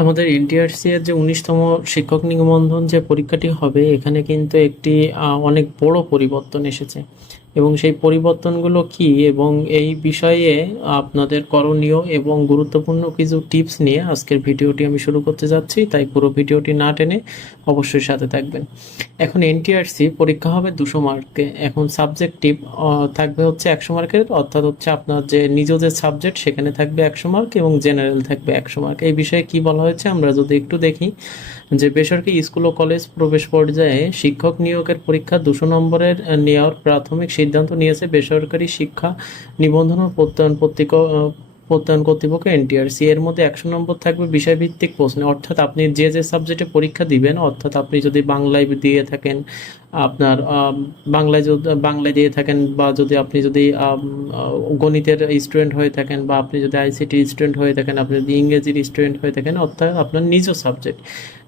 আমাদের এনটিআরসি এর যে 19তম শিক্ষক নিবন্ধন যে পরীক্ষাটি হবে, এখানে কিন্তু একটি অনেক বড় পরিবর্তন এসেছে এবং সেই পরিবর্তনগুলো কি এবং এই বিষয়ে আপনাদের করণীয় এবং গুরুত্বপূর্ণ কিছু টিপস নিয়ে আজকের ভিডিওটি আমি শুরু করতে যাচ্ছি, তাই পুরো ভিডিওটি না টেনে অবশ্যই সাথে থাকবেন। এখন এনটিআরসি পরীক্ষা হবে 200 মার্কে। এখন সাবজেক্টিভ থাকবে হচ্ছে 100 মার্কের, অর্থাৎ হচ্ছে আপনার যে নিজ যে সাবজেক্ট সেখানে থাকবে 100 মার্ক এবং জেনারেল থাকবে 100 মার্ক। এই বিষয়ে কি বলা হয়েছে আমরা যদি একটু দেখি, যে বেসরকারি স্কুল ও কলেজ প্রবেশ পর্যায়ে শিক্ষক নিয়োগের পরীক্ষা 200 নম্বরের নেওয়ার প্রাথমিক সিদ্ধান্ত নিয়েছে বেসরকারি শিক্ষা নিবন্ধন ও প্রত্যয়ন কর্তৃপক্ষ এনটিআরসি। এর মধ্যে 100 নম্বর থাকবে বিষয়ভিত্তিক প্রশ্নে, অর্থাৎ আপনি যে সাবজেক্টে পরীক্ষা দিবেন, অর্থাৎ আপনি যদি বাংলায় দিয়ে থাকেন আপনার বাংলায় দিয়ে থাকেন, বা আপনি যদি গণিতের স্টুডেন্ট হয়ে থাকেন, বা আপনি যদি আইসিটির স্টুডেন্ট হয়ে থাকেন, আপনি যদি ইংরেজির স্টুডেন্ট হয়ে থাকেন, অর্থাৎ আপনার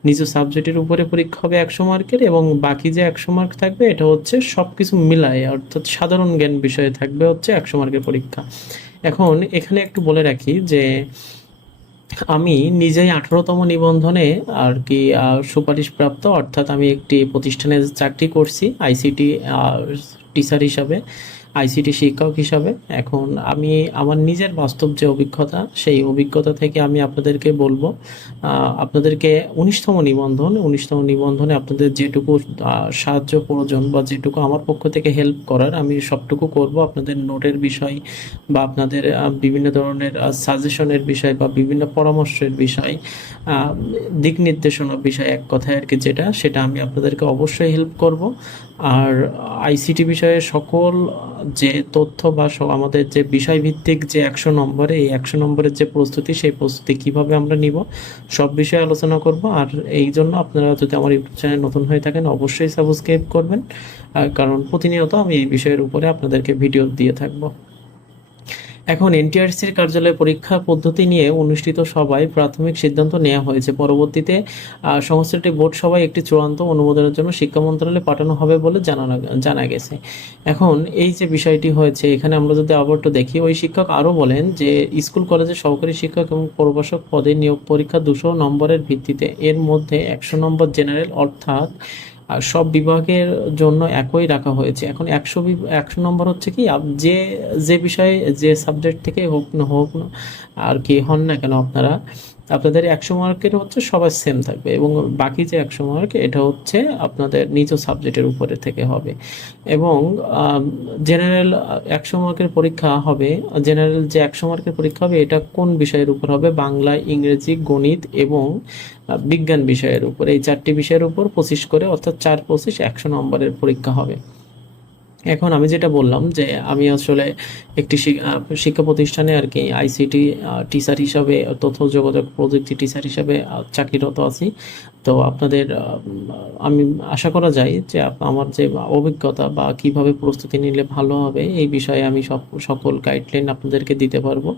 নিজ সাবজেক্টের উপরে পরীক্ষা হবে 100 মার্কের, এবং বাকি যে 100 মার্ক থাকবে এটা হচ্ছে সব কিছু মিলায়, অর্থাৎ সাধারণ জ্ঞান বিষয়ে থাকবে হচ্ছে 100 মার্কের পরীক্ষা। এখন এখানে একটু বলে রাখি যে আমি নিজেই 18তম নিবন্ধনে আর কি সুপারিশপ্রাপ্ত, অর্থাৎ আমি একটি প্রতিষ্ঠানে চাকরি করছি আইসিটি টিচার হিসাবে, আইসিটি শিক্ষক হিসাবে। এখন আমি আমার নিজের বাস্তব যে অভিজ্ঞতা, সেই অভিজ্ঞতা থেকে আমি আপনাদেরকে বলবো, আপনাদেরকে 19তম নিবন্ধনে আপনাদের যেটুকু সাহায্য প্রয়োজন বা যেটুকু আমার পক্ষ থেকে হেল্প করার আমি সবটুকু করব। আপনাদের নোটের বিষয় বা আপনাদের বিভিন্ন ধরনের সাজেশনের বিষয় বা বিভিন্ন পরামর্শের বিষয়, দিক নির্দেশনার বিষয়, এক কথায় আর কি সেটা আমি আপনাদেরকে অবশ্যই হেল্প করব। আর আইসিটি বিষয়ে সকল যে তথ্য বা আমাদের যে বিষয়ভিত্তিক যে 100 নম্বরে, এই 100 নম্বরের যে প্রস্তুতি, সেই প্রস্তুতি কিভাবে আমরা নিব সব বিষয়ে আলোচনা করব। আর এই জন্য আপনারা যদি আমার ইউটিউব চ্যানেল নতুন হয়ে থাকেন অবশ্যই সাবস্ক্রাইব করবেন, কারণ প্রতিনিয়ত আমি এই বিষয়ের উপরে আপনাদেরকে ভিডিও দিয়ে থাকবো। এখন এনটিআরসির কার্যালয়ে পরীক্ষা পদ্ধতি নিয়ে অনুষ্ঠিত সভায় প্রাথমিক সিদ্ধান্ত নেওয়া হয়েছে। পরবর্তীতে সংস্থাটি বোর্ড সভায় একটি চূড়ান্ত অনুমোদনের জন্য শিক্ষা মন্ত্রণালয়ে পাঠানো হবে বলে জানা গেছে। এখন এই যে বিষয়টি হয়েছে, এখানে আমরা যদি আবার একটু দেখি, ওই শিক্ষক আরও বলেন যে স্কুল কলেজের সহকারী শিক্ষক এবং প্রভাষক পদে নিয়োগ পরীক্ষা 200 নম্বরের ভিত্তিতে, এর মধ্যে 100 নম্বর জেনারেল, অর্থাৎ আর সব বিভাগের জন্য একই রাখা হয়েছে। এখন 100 নম্বর হচ্ছে কি, যে যে বিষয়ে যে সাবজেক্ট থেকে হোক না আর কি হন না কেন, আপনাদের 100 মার্কের হচ্ছে সবার সেম থাকবে, এবং বাকি যে 100 মার্ক এটা হচ্ছে আপনাদের নিজ সাবজেক্টের উপরে থেকে হবে। এবং জেনারেল 100 মার্কের পরীক্ষা হবে, জেনারেল যে 100 মার্কের পরীক্ষা হবে এটা কোন বিষয়ের উপর হবে? বাংলা, ইংরেজি, গণিত এবং বিজ্ঞান বিষয়ের উপর। এই 4টি বিষয়ের উপর 25 করে, অর্থাৎ 4 25 100 নম্বরের পরীক্ষা হবে। এখন আমি যেটা বললাম যে আমি আসলে একটি শিক্ষা প্রতিষ্ঠানে আর কি আইসিটি টিচার হিসাবে, তথ্য যোগাযোগ প্রযুক্তি টিচার হিসাবে চাকরিরত আছি। তো আপনাদের আমি আশা করা যায় যে আমার যে অভিজ্ঞতা বা কিভাবে প্রস্তুতি নিলে ভালো হবে, এই বিষয়ে আমি সকল গাইডলাইন আপনাদেরকে দিতে পারবো।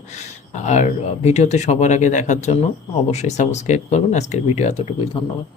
আর ভিডিওতে সবার আগে দেখার জন্য অবশ্যই সাবস্ক্রাইব করবেন। আজকের ভিডিও এতটুকুই, ধন্যবাদ।